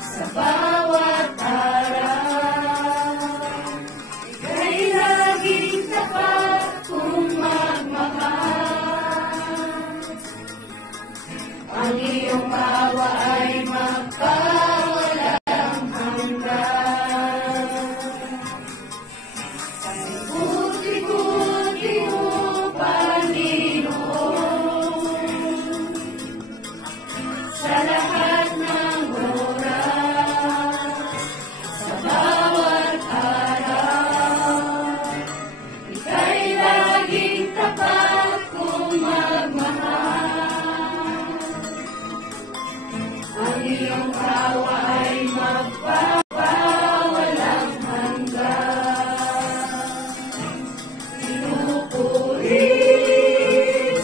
sa bawat araw. Ika'y laging tapat kung magmahal. Ang iyong awa ay magpawalang hanggan. Sa buti-buti mo, Panginoon, sa lahat ng oras, sa bawat araw, ika'y laging tapat kung magmahal. Ang iyong awa ay magpapawalang hanggan. Pinupuri,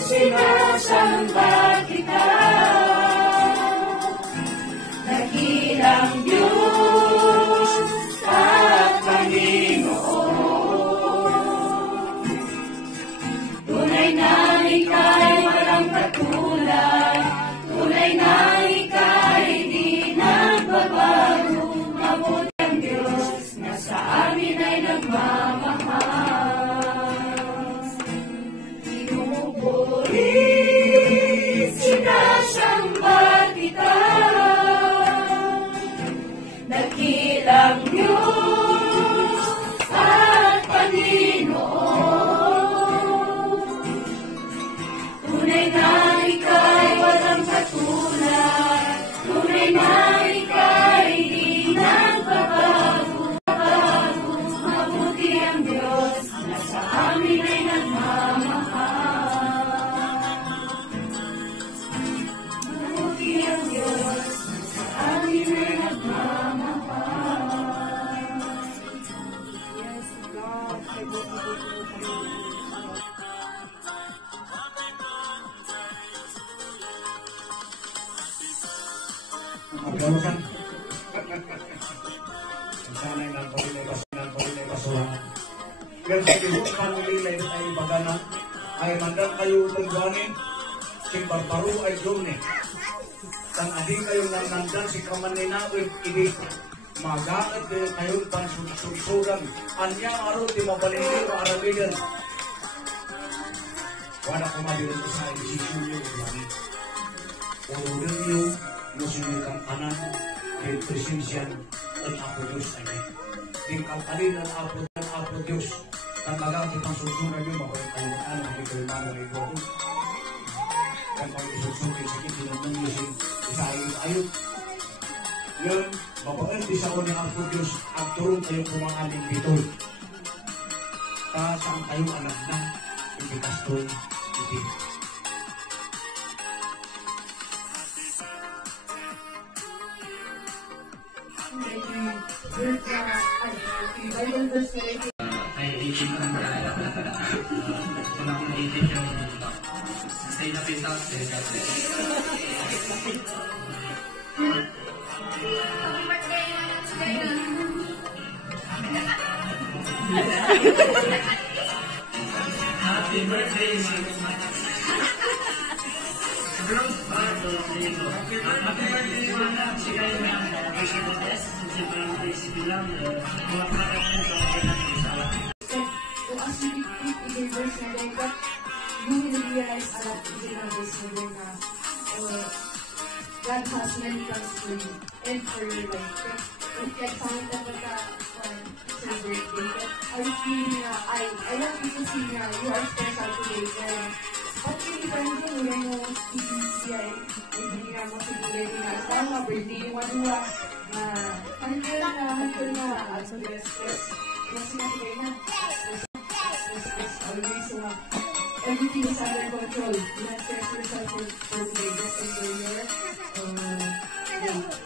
sinasamba kita, dakilang Diyos at Panginoon. Tunay na ika'y walang katulad, tunay na ika'y di nagbabago. Mabuti ang Diyos na sa amin ay nagmamahal. Pinupuri, sinasamba kita, dakilang Diyos at Panginoon. Tunay na ika'y walang katulad, tunay na ika'y di nagbabago. Mabuti ang Diyos na sa amin ay nagmamahal. Mabuti ang Diyos na sa amin ay nagmamahal. Yes, God, I will be with you. Magkaroon sana'y nagpapilay kasuhan. Kaya sa tibok kanililay ay baganan, ay mandan kayo tungganin, si Barbaru ay dune. Tan adi kayo nandan si Kamaninawi, ini magagat kayo pansusudan. Anya aro di mabalingin o arabigan. Wala kumabirin ko sa isisyo nyo. Urugan nyo, musulikan kanan, kay presensyan at Apo Diyos ay tingkalkalin ng Apo Diyos. Tanagang kitang susunan nyo, makulit kayo ng anak, hindi kayo naman ay ito. Kaya pag isusunin, sige, tinanong nyo si Isaayos ayot. Yun, mabuhay di sa ni Apo Diyos, ang turong kayo kumangaling bitol. Saan kayo alam na, hindi kastoy, hindi. Bible verse na ito. Ay, 18 lang na. Kung ako na-18 yung stay na pin out. Happy birthday, Happy birthday, Mana. Si kayo na si bilang mga product mo sa So as you keep in your verse na ito, you will realize a lot in your verse na ito na God has many plans for you and for your life. Kaya sa akin na sa birthday, I feel na, I want you to see na you are special today. Pag kinipan ko nyo yung PBCI, hindi nga mo siguro na tama, birthday yung manuwa, handle na, stress. Kasi natin kayo na, stress, always, everything is under control. Do not stress yourself for today. Just enjoy your day.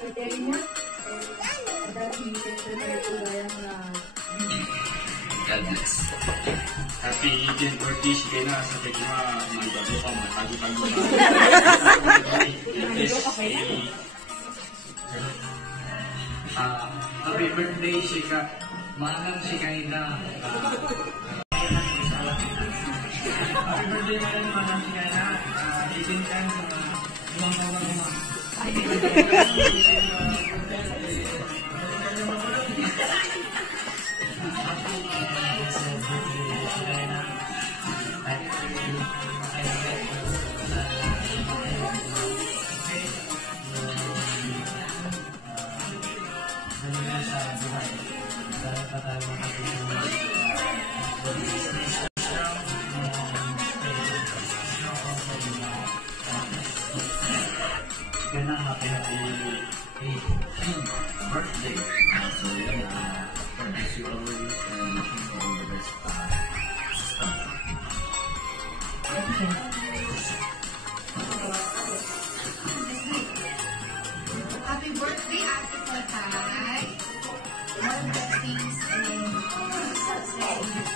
Preparing mo, and that you can prepare to gaya na God bless. Happy 18th birthday si Kena sa pagkima magbago ka mga tago-tago happy birthday si Ka manang si Kena happy birthday manang si Kena 18 times lumang taon na birthday. So yun, thank you always and wishing you all the best. Happy birthday, Ate Patay. More blessings and success.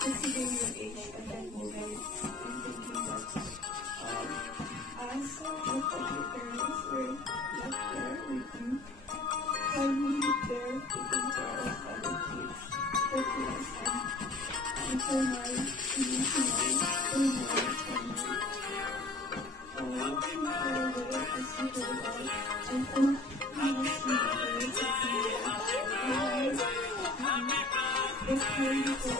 Considering your age at that moment, I'm thinking that as your parents were not there with you, finally there taking care of other kids that was until my emotional family. Looking forward as you grow up, I hope you will see the way to see your life. It's beautiful.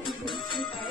Thank you.